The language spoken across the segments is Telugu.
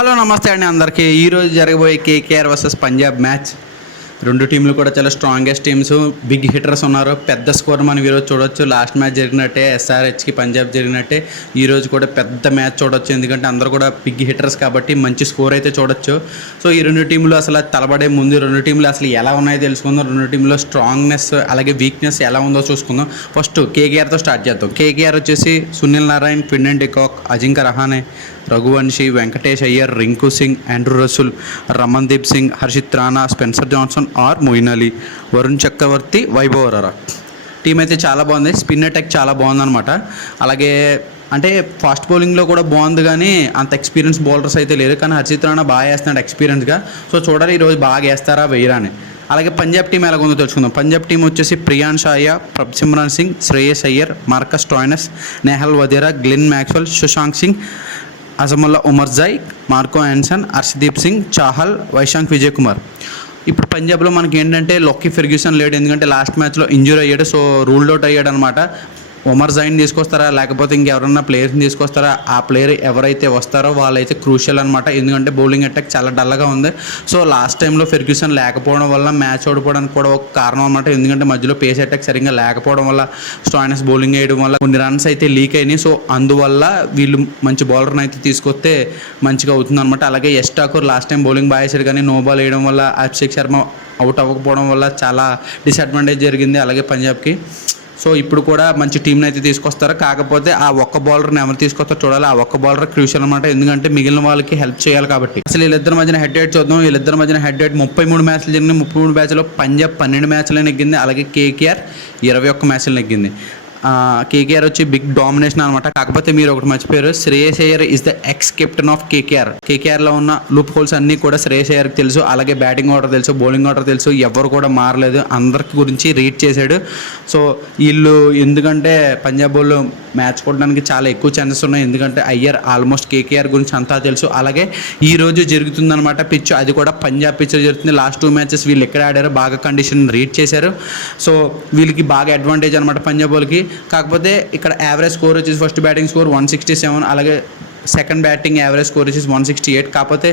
హలో నమస్తే అండి అందరికీ. ఈరోజు జరగబోయే కేకేఆర్ వర్సెస్ పంజాబ్ మ్యాచ్. రెండు టీంలు కూడా చాలా స్ట్రాంగెస్ట్ టీమ్స్, బిగ్ హిట్టర్స్ ఉన్నారు. పెద్ద స్కోర్ మనం ఈరోజు చూడొచ్చు. లాస్ట్ మ్యాచ్ జరిగినట్టే ఎస్ఆర్హెచ్కి పంజాబ్ జరిగినట్టే ఈరోజు కూడా పెద్ద మ్యాచ్ చూడొచ్చు. ఎందుకంటే అందరూ కూడా బిగ్ హిట్టర్స్ కాబట్టి మంచి స్కోర్ అయితే చూడొచ్చు. సో ఈ రెండు టీంలు అసలు తలబడే ముందు రెండు టీంలు అసలు ఎలా ఉన్నాయో తెలుసుకుందాం. రెండు టీంలో స్ట్రాంగ్నెస్ అలాగే వీక్నెస్ ఎలా ఉందో చూసుకుందాం. ఫస్ట్ కేకేఆర్తో స్టార్ట్ చేద్దాం. కేకేఆర్ వచ్చేసి Sunil Narine, Quinton de Kock, Ajinkya Rahane, Raghuvanshi, Venkatesh Iyer, Rinku Singh, Andre Russell, Ramandeep Singh, Harshit Rana, Spencer Johnson or Moeen Ali, Varun Chakravarthy, Vaibhav Arora. Team అయితే చాలా బాగుంది. స్పిన్ అటాక్ చాలా బాగుందన్నమాట. అలాగే అంటే ఫాస్ట్ బౌలింగ్లో కూడా బాగుంది, కానీ అంత ఎక్స్పీరియన్స్ బౌలర్స్ అయితే లేరు. కానీ హర్షిత్ రాణా బాగా వేస్తున్నాడు ఎక్స్పీరియన్స్గా. సో చూడాలి ఈరోజు బాగా వేస్తారా వేయరా అని. అలాగే పంజాబ్ టీం ఎలాగుందో తెలుసుకుందాం. పంజాబ్ టీం వచ్చేసి Priyansh Arya, Prabhsimran Singh, Shreyas Iyer, Marcus Stoinis, Nehal Wadhera, Glenn Maxwell, Shashank Singh, Azmatullah Omarzai, Marco Jansen, Arshdeep Singh, Chahal, Vyshak Vijay Kumar. ఇప్పుడు పంజాబ్లో మనకి ఏంటంటే లక్కీ ఫెర్గ్యూసన్ లేడు, ఎందుకంటే లాస్ట్ మ్యాచ్లో ఇంజూరీ అయ్యాడు. సో రూల్డ్ అవుట్ అయ్యాడు అనమాట. ఉమర్జాయ్ని తీసుకొస్తారా లేకపోతే ఇంకెవరన్నా ప్లేయర్స్ని తీసుకొస్తారా? ఆ ప్లేయర్ ఎవరైతే వస్తారో వాళ్ళైతే క్రూషియల్ అనమాట. ఎందుకంటే బౌలింగ్ అటాక్ చాలా డల్గా ఉంది. సో లాస్ట్ టైంలో ఫెర్గ్యూసన్ లేకపోవడం వల్ల మ్యాచ్ ఓడిపోవడానికి కూడా ఒక కారణం అనమాట. ఎందుకంటే మధ్యలో పేస్ అటాక్ సరిగ్గా లేకపోవడం వల్ల, స్టాయినస్ బౌలింగ్ వేయడం వల్ల కొన్ని రన్స్ అయితే లీక్ అయినాయి. సో అందువల్ల వీళ్ళు మంచి బౌలర్ని అయితే తీసుకొస్తే మంచిగా అవుతుంది అనమాట. అలాగే Yash Thakur last time bowling బాగా వేసాడు, కానీ నో బాల్ వేయడం వల్ల అభిషేక్ శర్మ అవుట్ అవ్వకపోవడం వల్ల చాలా డిసడ్వాంటేజ్ జరిగింది అలాగే పంజాబ్కి. సో ఇప్పుడు కూడా మంచి టీంని అయితే తీసుకొస్తారు. కాకపోతే ఆ ఒక్క బౌలర్ని ఎవరు తీసుకొస్తారో చూడాలి. ఆ ఒక్క బౌలర్ క్రూషియల్ అనమాట, ఎందుకంటే మిగిలిన వాళ్ళకి హెల్ప్ చేయాలి కాబట్టి. అసలు వీళ్ళిద్దరి మధ్యన హెడ్ హెడ్ చూద్దాం. వీళ్ళిద్దరి మధ్యన హెడ్ హెడ్ 33 మ్యాచ్లు జరిగినాయి. 33 మ్యాచ్లో పంజాబ్ 12 మ్యాచ్లు నెగ్గింది. అలాగే కేకేఆర్ 21 మ్యాచ్లు నెగ్గింది. కేకేఆర్ వచ్చి బిగ్ డామినేషన్ అనమాట. కాకపోతే మీరు ఒకటి మర్చిపోయారు, Shreyas Iyer is the ex captain of KKR. కేకేఆర్లో ఉన్న లూప్ హోల్స్ అన్నీ కూడా శ్రేయస్ అయ్యర్కి తెలుసు. అలాగే బ్యాటింగ్ ఆర్డర్ తెలుసు, బౌలింగ్ ఆర్డర్ తెలుసు. ఎవరు కూడా మారలేదు, అందరికి గురించి రీడ్ చేశాడు. సో వీళ్ళు ఎందుకంటే పంజాబ్ వాళ్ళు మ్యాచ్ కొట్టడానికి చాలా ఎక్కువ ఛాన్సెస్ ఉన్నాయి, ఎందుకంటే అయ్యర్ ఆల్మోస్ట్ కేకేఆర్ గురించి అంతా తెలుసు. అలాగే ఈ రోజు జరుగుతుందన్నమాట పిచ్, అది కూడా పంజాబ్ పిచ్ జరుగుతుంది. లాస్ట్ 2 మ్యాచెస్ వీళ్ళు ఎక్కడ ఆడారో బాగా కండిషన్ రీడ్ చేశారు. సో వీళ్ళకి బాగా అడ్వాంటేజ్ అనమాట పంజాబ్ వాళ్ళకి. కాకపోతే ఇక్కడ యావరేజ్ స్కోర్ వచ్చేసి ఫస్ట్ బ్యాటింగ్ స్కోర్ 167, అలాగే సెకండ్ బ్యాటింగ్ యావరేజ్ స్కోర్ వచ్చేసి 168. కాకపోతే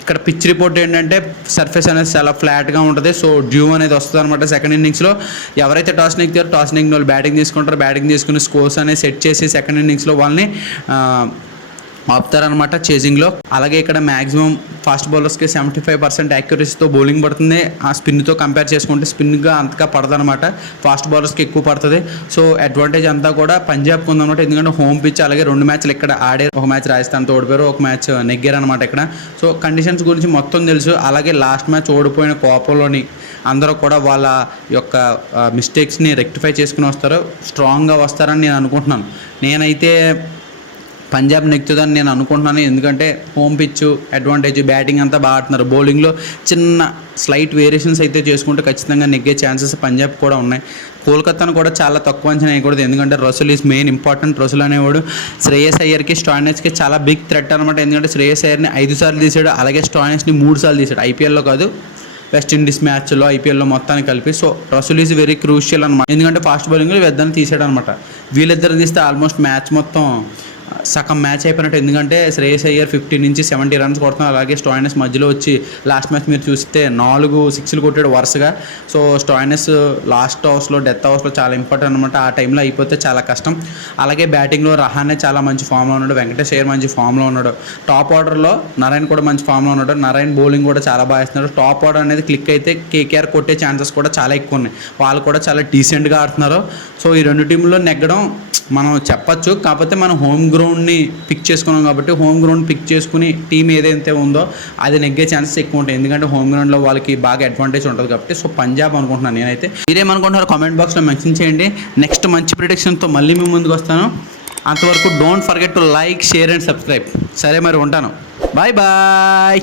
ఇక్కడ పిచ్ రిపోర్ట్ ఏంటంటే సర్ఫేస్ అనేది చాలా ఫ్లాట్గా ఉంటుంది. సో డ్యూ అనేది వస్తుంది అనమాట సెకండ్ ఇన్నింగ్స్లో. ఎవరైతే టాస్ నెగ్గుతారో టాస్ నెగ్గిన వాళ్ళు బ్యాటింగ్ తీసుకుంటారు. బ్యాటింగ్ తీసుకుని స్కోర్స్ అనేది సెట్ చేసి సెకండ్ ఇన్నింగ్స్లో వాళ్ళని ఆపుతారనమాట చేజింగ్లో. అలాగే ఇక్కడ మ్యాక్సిమం ఫాస్ట్ బౌలర్స్కి 75% యాక్యురసీతో బౌలింగ్ పడుతుంది. ఆ స్పిన్తో కంపేర్ చేసుకుంటే స్పిన్గా అంతగా పడుతుంది అనమాట, ఫాస్ట్ బౌలర్స్కి ఎక్కువ పడుతుంది. సో అడ్వాంటేజ్ అంతా కూడా పంజాబ్కి ఉందన్నమాట, ఎందుకంటే హోమ్ పిచ్. అలాగే 2 మ్యాచ్లు ఇక్కడ ఆడే, ఒక మ్యాచ్ రాజస్థాన్తో ఓడిపోయారు, ఒక మ్యాచ్ నెగ్గారు అనమాట ఇక్కడ. సో కండిషన్స్ గురించి మొత్తం తెలుసు. అలాగే లాస్ట్ మ్యాచ్ ఓడిపోయిన కోపంలోని అందరూ కూడా వాళ్ళ యొక్క మిస్టేక్స్ని రెక్టిఫై చేసుకుని వస్తారు, స్ట్రాంగ్గా వస్తారని నేను అనుకుంటున్నాను. నేనైతే పంజాబ్ నెగ్గుతుందని నేను అనుకుంటున్నాను, ఎందుకంటే హోమ్ పిచ్ అడ్వాంటేజ్, బ్యాటింగ్ అంతా బాగా ఆడుతున్నారు. బౌలింగ్లో చిన్న స్లైట్ వేరియేషన్స్ అయితే చేసుకుంటే ఖచ్చితంగా నెగ్గే ఛాన్సెస్ పంజాబ్ కూడా ఉన్నాయి. కోల్కతాను కూడా చాలా తక్కువ అంచనా వేయకూడదు, ఎందుకంటే Russell is main important. Russell అనేవాడు శ్రేయస్ అయ్యర్కి, స్టాయినస్కి చాలా బిగ్ థ్రెట్ అనమాట. ఎందుకంటే శ్రేయస్ అయ్యర్ని 5 సార్లు తీసాడు, అలాగే స్టాయినస్ని 3 సార్లు తీసాడు. ఐపీఎల్లో కాదు, వెస్టిండీస్ మ్యాచ్లో, ఐపీఎల్లో మొత్తానికి కలిపి. So Russell is very crucial అనమాట, ఎందుకంటే ఫాస్ట్ బౌలింగ్లో వీళ్ళిద్దరిని తీసాడు అనమాట. వీళ్ళిద్దరిని తీస్తే ఆల్మోస్ట్ మ్యాచ్ మొత్తం సగం మ్యాచ్ అయిపోయినట్టు, ఎందుకంటే శ్రేయస్ అయ్యర్ 50 నుంచి 70 రన్స్ కొడుతున్నారు. అలాగే స్టాయినస్ మధ్యలో వచ్చి లాస్ట్ మ్యాచ్ మీరు చూస్తే 4 సిక్స్లు కొట్టాడు వరుసగా. సో స్టాయినస్ లాస్ట్ ఓవర్స్లో, డెత్ ఓవర్స్లో చాలా ఇంపార్టెంట్ అనమాట. ఆ టైంలో అయిపోతే చాలా కష్టం. అలాగే బ్యాటింగ్లో రహానే చాలా మంచి ఫామ్లో ఉన్నాడు, వెంకటేష్ అయ్యర్ మంచి ఫామ్లో ఉన్నాడు. టాప్ ఆర్డర్లో నారాయణ్ కూడా మంచి ఫామ్లో ఉన్నాడు. నారాయణ్ బౌలింగ్ కూడా చాలా బాగా వేస్తున్నాడు. టాప్ ఆర్డర్ అనేది క్లిక్ అయితే కేకేఆర్ కొట్టే ఛాన్సెస్ కూడా చాలా ఎక్కువ ఉన్నాయి. వాళ్ళు కూడా చాలా డీసెంట్గా ఆడుతున్నారు. సో ఈ రెండు టీంలో నెగ్గడం మనం చెప్పచ్చు. కాకపోతే మనం హోమ్ గ్రౌండ్ని పిక్ చేసుకున్నాం కాబట్టి హోమ్ గ్రౌండ్ పిక్ చేసుకుని టీం ఏదైతే ఉందో అది నెగ్గే ఛాన్సెస్ ఎక్కువ ఉంటాయి, ఎందుకంటే హోమ్ గ్రౌండ్లో వాళ్ళకి బాగా అడ్వాంటేజ్ ఉంటుంది కాబట్టి. సో పంజాబ్ అనుకుంటున్నాను నేనైతే. మీరేమనుకుంటున్నారు కామెంట్ బాక్స్లో మెన్షన్ చేయండి. నెక్స్ట్ మంచి ప్రిడిక్షన్తో మళ్ళీ మీ ముందుకు వస్తాను. అంతవరకు don't forget to like, share and subscribe. సరే మరి ఉంటాను, బాయ్ బాయ్.